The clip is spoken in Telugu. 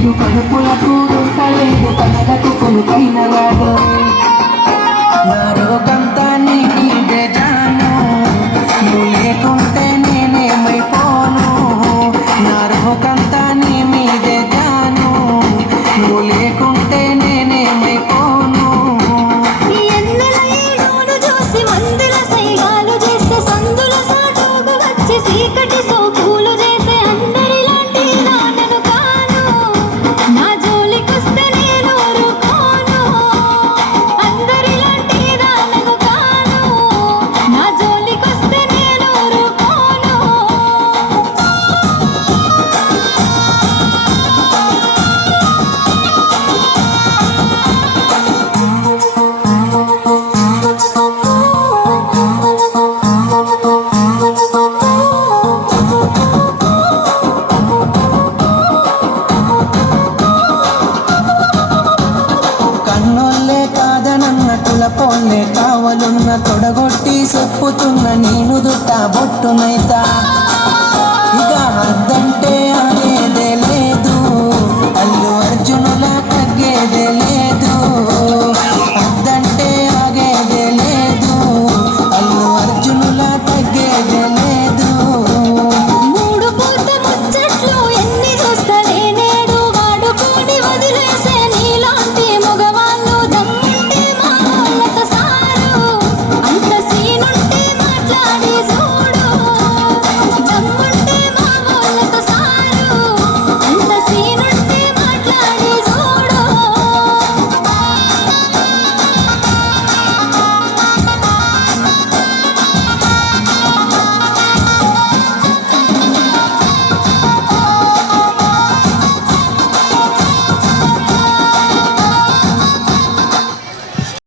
లేదు కడుపులకు రుంటలేదు కళ్ళకు కొనుకైన వాడు నా రోగంతా నీదే జాను నువ్వు లేకుంటే నేనేమైపోను నా రోగంతా నీ మీదే జాను నువ్వు లేకుంటే నేనేమైపోను ఎన్నెల ఏడును చూసి మందుల సైగాలు చేస్తే సందుల సాటుకు వచ్చి చీకటి సోకులు చేసే అందరిలాంటి నాన్నను కాను నా జోలికొస్తే నేను ఊరుకోను అందరిలాంటి నాన్నను కాను నా జోలికొస్తే నేను ఊరుకోను కన్నోళ్ళే కాదనన్న కులపోళ్ళే కావలున్న తొడగొట్టి చెప్పుతున్న నేను దుట్ట బొట్టునైతా